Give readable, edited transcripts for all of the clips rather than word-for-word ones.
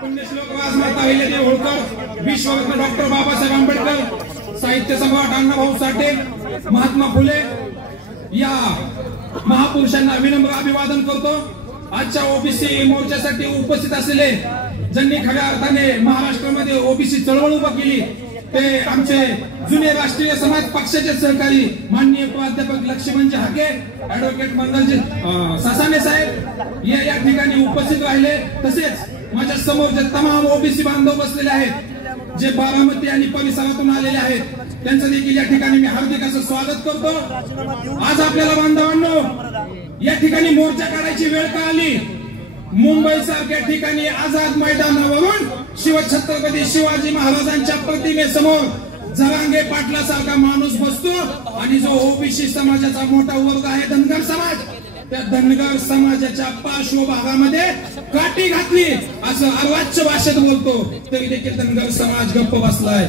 पुण्यश्लोक राजमाता Ahilyadevi Holkar, विश्वरत्न doctor Babasaheb Ambedkar, साहित्य सम्राट अण्णाभाऊ साठे, महात्मा फुले या महापुरुषांना विनम्र अभिवादन करतो। आजच्या ओबीसी मोर्चासाठी उपस्थित असलेले ज्यांनी खऱ्या अर्थाने महाराष्ट्रामध्ये ओबीसी चळवळ उभा केली ते आमचे जुने राष्ट्रीय समाज पक्षाचे सहकारी माननीय प्राध्यापक लक्ष्मणजी हाके, ऍडव्होकेट मंगलजी सासाने साहेब या ठिकाणी उपस्थित राहिले। तसेच माझ्या समोर जे तमाम ओबीसी बांधव बसलेले आहेत जे बारामती आणि परिसरातून आलेले आहेत त्यांचं देखील या ठिकाणी मी हार्दिक असं स्वागत करतो। आज आपल्याला बांधवांनो या ठिकाणी मोर्चा काढायची वेळ का आली? मुंबई सारख्या ठिकाणी आझाद मैदानावरून शिवछत्रपती शिवाजी महाराजांच्या प्रतिमेसमोर जरांगे पाटला सारखा माणूस बसतो आणि जो ओबीसी समाजाचा मोठा वर्ग आहे धनगर समाज, त्या धनगर समाजाच्या पार्श्वभागामध्ये काठी घातली असं अर्वाच्य भाषेत बोलतो तरी देखील धनगर समाज गप्प बसलाय।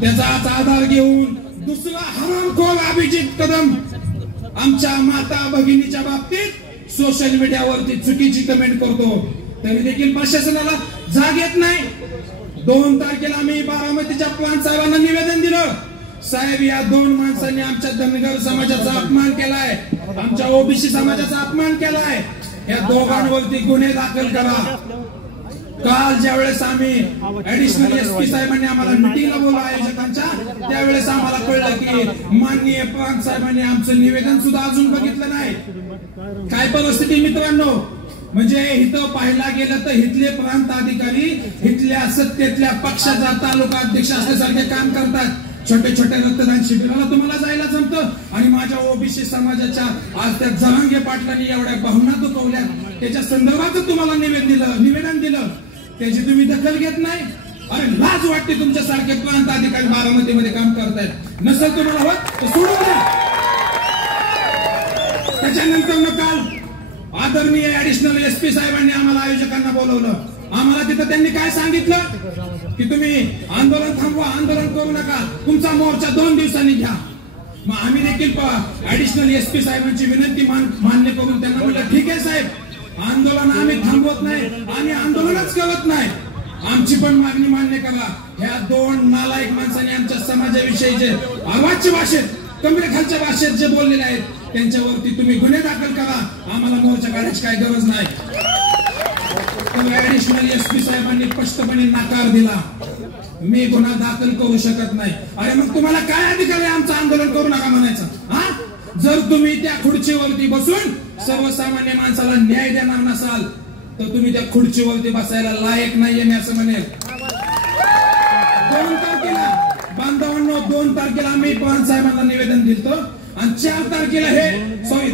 त्याचाच आधार घेऊन दुसरा हरामखोर अभिजित कदम आमच्या माता भगिनीच्या बाबतीत सोशल मीडियावरती चुकीची कमेंट करतो तरी देखील प्रशासनाला जाग येत नाही। 2 तारखेला आम्ही बारामतीच्या प्रांत साहेबांना निवेदन दिलं, साहेब या 2 माणसांनी आमच्या धनगर समाजाचा अपमान केलाय, आमच्या ओबीसी समाजाचा अपमान केलाय, या दोघांवरती गुन्हे दाखल करा। काल ज्यावेळेस आम्ही ऍडिशनल एसपी साहेबांनी आम्हाला मिटिंगला बोलवलं आयोजकांच्या त्यावेळेस आम्हाला कळलं की माननीय प्रांत साहेबांनी आमचं निवेदन सुद्धा अजून बघितलं नाही। काय परिस्थिती मित्रांनो, म्हणजे इथं पाहायला गेलं तर इथले प्रांत अधिकारी इथल्या सत्तेतल्या पक्षाचा तालुका अध्यक्ष असल्यासारखे काम करतात। छोटे छोटे रक्तदान शिबिराला तुम्हाला जायला जमतं आणि माझ्या ओबीसी समाजाच्या आज त्या जरांगे पाटलांनी एवढ्या भावना दुखवल्या त्याच्या संदर्भात तुम्हाला निवेदन दिलं त्याची तुम्ही दखल घेत नाही। अरे लाज वाटते तुमच्यासारखे प्रांत अधिकारी बारामतीमध्ये काम करतायत। नसेल तुम्हाला होत तर सोडून द्या। त्याच्यानंतर काल आदरणीय ऍडिशनल एसपी साहेबांनी आम्हाला आयोजकांना बोलवलं, आम्हाला तिथं त्यांनी काय सांगितलं की तुम्ही आंदोलन थांबवा, आंदोलन करू नका, तुमचा मोर्चा 2 दिवसांनी घ्या। मग आम्ही देखील ऍडिशनल एसपी साहेबांची विनंती मान्य करून त्यांना म्हटलं ठीक आहे साहेब, आंदोलन आम्ही थांबवत नाही, आम्ही आंदोलनच करत नाही, आमची पण मागणी मान्य करा। ह्या 2 नालायक माणसांनी आमच्या समाजाविषयी जे अर्वाच्य भाषेत कमरेखालच्या भाषेत जे बोललेले आहेत त्यांच्यावरती तुम्ही गुन्हे दाखल करा, आम्हाला मोर्चा काढायची काय गरज नाही। ऍडिशनल एसपी साहेबांनी स्पष्टपणे नकार दिला, मी गुन्हा दाखल करू शकत नाही। अरे मग तुम्हाला काय अधिकार आहे आमचं आंदोलन करू नका म्हणायचं? हा, जर तुम्ही त्या खुर्चीवरती बसून सर्वसामान्य माणसाला न्याय देणार नसाल तर तुम्ही त्या खुर्चीवरती बसायला लायक नाहीये मी असं म्हणेल। 2 तारखेला बांधवांनो 2 तारखेला आम्ही प्रांत साहेबांना निवेदन दिलं आणि 4 तारखेला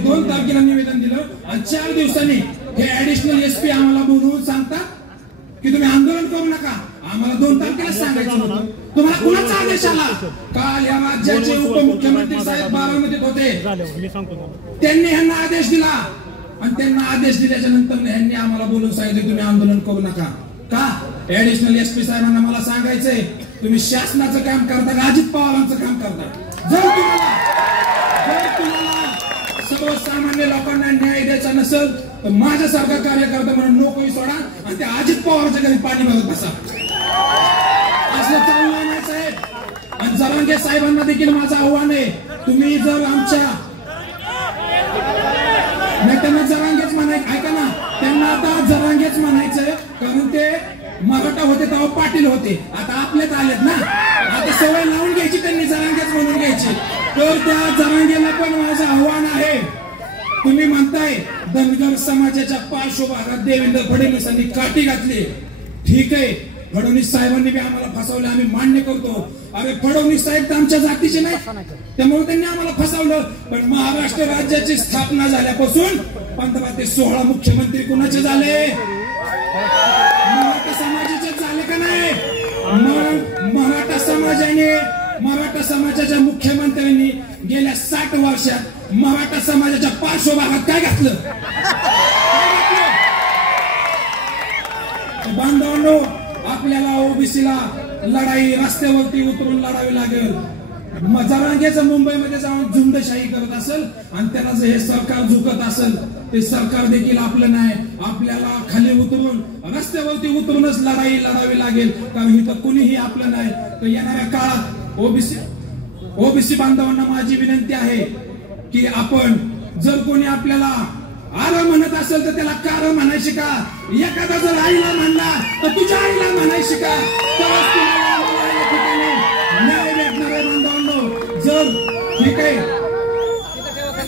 2 तारखेला निवेदन दिलं आणि 4 दिवसांनी हे ऍडिशनल एसपी आम्हाला बोलवून सांगतात की तुम्ही आंदोलन करू नका। आम्हाला 2 तारखेला सांगायचं होतं, तुम्हाला कुणाचा आदेश आला? काल या राज्याचे उपमुख्यमंत्री साहेब बारामतीत होते, त्यांनी ह्यांना आदेश दिला आणि त्यांना आदेश दिल्याच्या नंतर ह्यांनी आम्हाला बोलून सांगितलं तुम्ही आंदोलन करू नका। का? ऍडिशनल एसपी साहेबांना मला सांगायचंय तुम्ही शासनाचं काम करता का अजित पवारांचं काम करता? जर तुम्हाला सर्वसामान्य लोकांना न्याय द्यायचा नसेल तर माझ्यासारखा कार्यकर्ता म्हणून नोकरी सोडा आणि त्या अजित पवारच्या घरी पाणी भरत बसा, असं चालणार नाही साहेब। आणि जरांगे साहेबांना देखील माझं आव्हान आहे, तुम्ही जर आमच्या त्यांना जरांगेच म्हणायचं, ऐका ना, त्यांना आता जरांगेच म्हणायचं कारण ते मराठा होते तेव्हा पाटील होते, आता आपल्यात आलेत ना, आता सवय लावून घ्यायची त्यांनी जरांगेच म्हणून घ्यायची। तर त्या जरांगेला पण माझं आव्हान आहे, तुम्ही म्हणताय धनगर समाजाच्या पार्श्वभागात देवेंद्र फडणवीसांनी काठी घातली, ठीक आहे, फडणवीस साहेबांनी बी आम्हाला फसवलं, आम्ही मान्य करतो। अरे फडणवीस साहेब तर आमच्या जातीचे नाही त्यामुळे त्यांनी आम्हाला फसवलं, पण महाराष्ट्र राज्याची स्थापना झाल्यापासून 15 ते 16 मुख्यमंत्री कुणाचे झाले? मराठा समाजाचे झाले का नाही? मराठा समाजाच्या मुख्यमंत्र्यांनी गेल्या 60 वर्षात मराठा समाजाच्या पार्श्वभागात काय घातलं? बांधवांनो आपल्याला ओबीसीला लढाई रस्त्यावरती उतरून लढावी लागेल। जरांगेचं मुंबईमध्ये जाऊन झुंडशाही करत असेल आणि त्याला जर हे सरकार झुकत असेल, ते सरकार देखील आपलं नाही. आपल्याला खाली उतरून रस्त्यावरती उतरूनच लढाई लढावी लागेल, कारण इथं कुणीही आपलं नाही. तर येणाऱ्या काळात ओबीसी बांधवांना माझी विनंती आहे की आपण जर कोणी आपल्याला आर म्हणत असेल तर त्याला कार म्हणायची का. एखादा जर आईला म्हणला तर तुझ्या आईला म्हणायची का. न्याय भेटणार आहे बांधवांनो. जर ठीक आहे,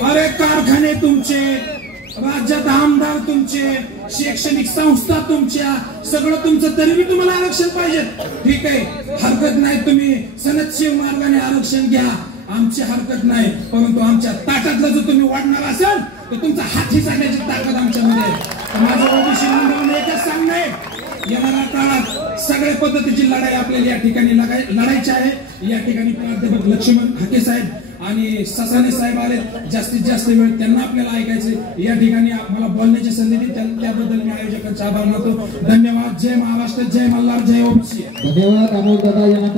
अरे कारखाने तुमचे, राज्यात आमदार तुमचे, शैक्षणिक संस्था तुमच्या, सगळं तुमचं, तरी मी तुम्हाला आरक्षण पाहिजे. ठीक आहे, हरकत नाही, तुम्ही सनदशीर मार्गाने आरक्षण घ्या, आमची हरकत नाही. परंतु आमच्या ताटातलं जर तुम्ही वाढणार असाल तर तुमचा हाती चालण्याची ताकद आमच्यामध्ये आहे. माझं ओबीसी बांधवांना एकच सांगणं आहे, येणाऱ्या काळात सगळ्या पद्धतीची लढाई आपल्याला या ठिकाणी लढायची आहे. या ठिकाणी प्राध्यापक लक्ष्मण हाके साहेब आणि ससाने साहेब आले, जास्तीत जास्त वेळ त्यांना आपल्याला ऐकायचे. या ठिकाणी मला बोलण्याची संधी दिली, त्याबद्दल मी आयोजकांचा आभार मानतो. धन्यवाद. जय महाराष्ट्र, जय मल्हार, जय ओबीसी. धन्यवाद. अमोल दादा यांना